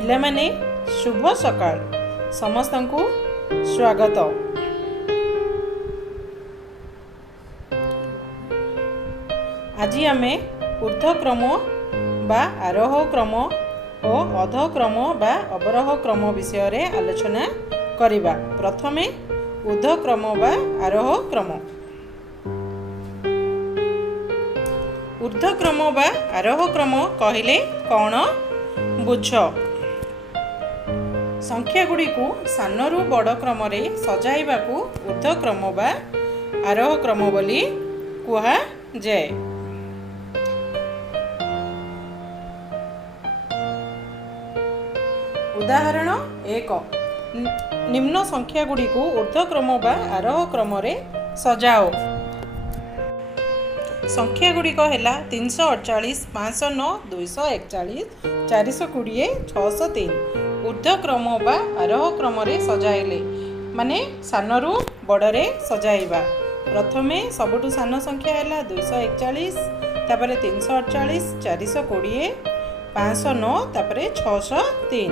पिलामाने शुभ सकाळ समस्तंकु स्वागत। आज आमे ऊर्ध्वक्रम बा आरोह क्रम और अधक्रम बा अवरोह क्रम विषय रे आलोचना करिबा। प्रथमे ऊर्ध्वक्रम बा आरोह क्रम। ऊर्ध्वक्रम बा आरोह क्रम कहिले कौन बुझ। संख्या गुड़ी को सानरू बड़ क्रम रे सजाइबा को ऊर्ध्वक्रम बा आरोह क्रम बोली कुहा जाए। उदाहरण एक, निम्न संख्या गुड़ी को ऊर्ध्वक्रम बा आरोह क्रम रे सजाओ। संख्या गुड़िक है 348, 509, 241, 420, 603। ऊर्ध्वक्रम बा आरोह क्रम रे सजाइले माने सानरू बड़े सजाइबा। प्रथमे सबुठु सान संख्या है 241, तापरे 348, 420, 509, तापरे 603।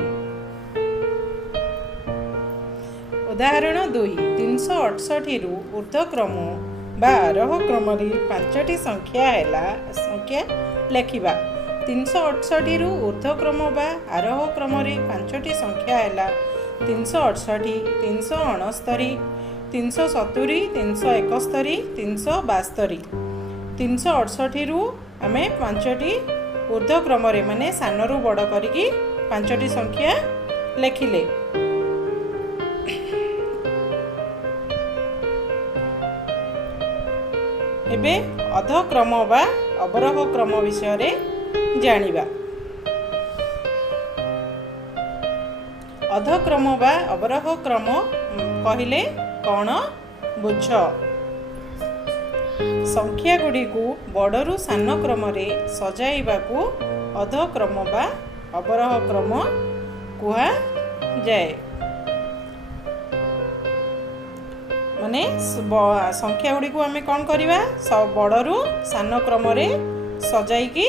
उदाहरण 2, 368 रु ऊर्ध्वक्रम बा आरोह क्रम रे 5टी संख्या लेखिबा। 368 रु ऊर्ध्वक्रम बा आरोह क्रम रे 5टी संख्या है 368, 369, 370, 371, 372। 368 रु आमे 5टी ऊर्ध्वक्रम रे माने सानरू बड़ करिकी 5टी संख्या लेखिले। एबे अधक्रम बा अवरोह क्रम विषय रे जानिबा। अधक्रम बा अवरोह क्रम कहिले कौन बुझ। संख्या गुड़ी को बड़रू सान क्रम रे सजाइबा को अधक्रम बा अवरोह क्रम कुहा जाए। माने संख्या गुड़ी को आमे कौन करिबा बड़रू सान क्रम रे सजाइकी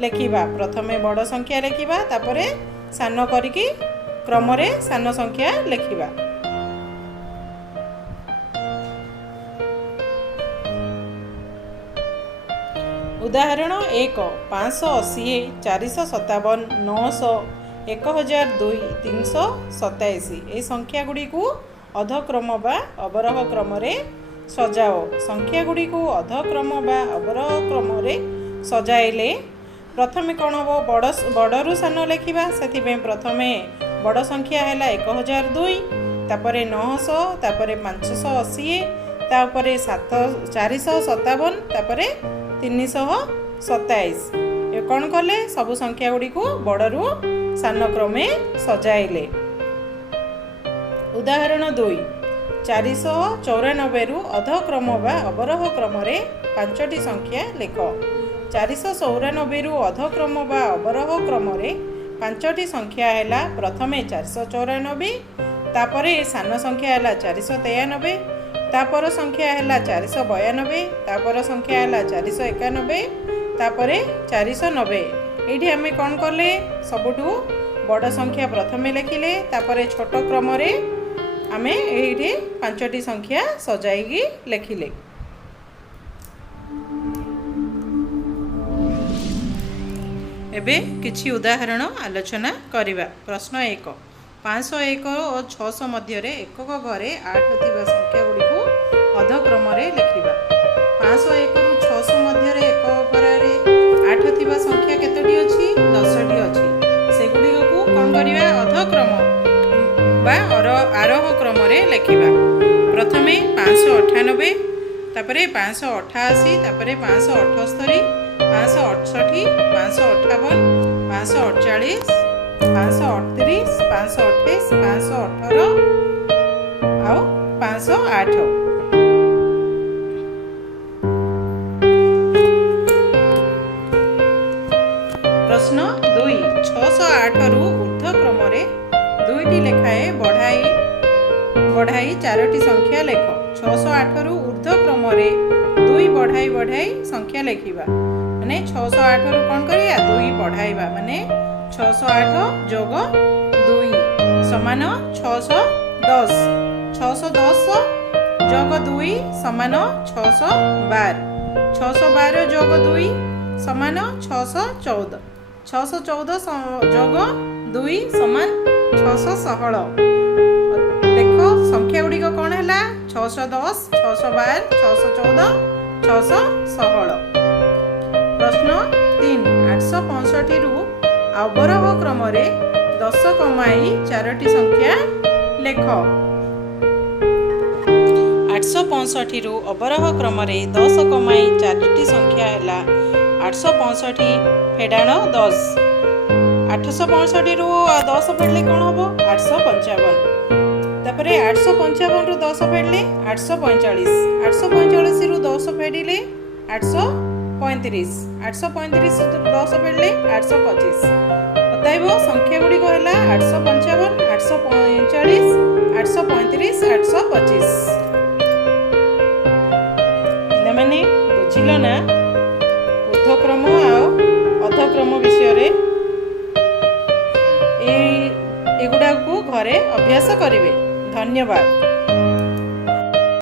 लेखिबा। प्रथमे बड़ संख्या लेखिबा, तापरे सान करिकी क्रम रे सान संख्या लेखिबा। उदाहरण 1, 580, 457, 900, 1002, 327। ये संख्या गुड़ी को अधक्रम बा अवरोह क्रम रे सजाओ। संख्या गुड़ी को अधक्रम बा अवरोह क्रम रे सजाइले प्रथमे कौन हम बड़रू सान लेखिबा। से प्रथमे बड़ संख्या है 1002, तापरे 900, तापरे 580, तापरे 457, तापरे 327। ये कौन कले सबु संख्या गुड़ी को बड़रू सान क्रमे सजाइले। उदाहरण 2, 494 रु अधक्रम बा अवरोह क्रम रे 5टी संख्या लेख। 494 रु अधक्रम बा अवरोह क्रम रे 5टी संख्या है प्रथमे 494, तापरे सान संख्या है 493, तापर संख्या है 492, तापर संख्या है 491, तापरे 490। ये आमे कौन कले सबुठु बड़ संख्या प्रथमे लेखिले, तापरे छोट क्रम रे आमे एठी 5टी संख्या सजाइकी लेखिले। एबे किछि उदाहरण आलोचना करिबा। प्रश्न 1, 501 और 600 मध्य रे एकक घरे 8 थिबा संख्या गुड़ी को अधक्रम रे लेखिबा। 501 रु 600 मध्य रे एकक घरे 8 थिबा संख्या केतोटी अछि? 10टी अछि। से गुड़ी को कोन करिबा अधक्रम बा आरोह क्रम रे लेखिबा। प्रथमे 598, तापरे 588, तापरे 578, 568, 558, 548, 538, 528, 518 आउ 508। प्रश्न 2, 608 रु ऊर्ध्वक्रम रे 2टी लेखाए बढ़ाई 4टी संख्या लेख। 608 रु ऊर्ध्वक्रम रे 2 बढ़ाई संख्या लेखिबा। माने 608 रु कौन करिया 2 बढ़ाइबा माने 608 जोग 2 समान 610। 610 जोग 2 समान 612। 612 जोग 2 समान 614। 614 जोग 2 समान 616। देख संख्या गुड़िक कौन है 610, 612, 614, 616। प्रश्न 3 865 रु अवरोह क्रम 10 कमाई 4टी संख्या लेख। 865 रु अवरोह क्रम 10 कमाई 4टी संख्या है 865 फेडाण 10। 865 रु 10 फेडले कौन हम 855। तापर 855 रु 10 फेडले 845। 845 रु 10 फेडिले 835। 835 रु 10 फेडले 825। बताइब संख्या गुड़िक है 855, 845, 835, 825। मैंने बुझिल ना ऊर्ध्वक्रम आ अधक्रम विषय एगुड़ा को घरे अभ्यास करेंगे। धन्यवाद।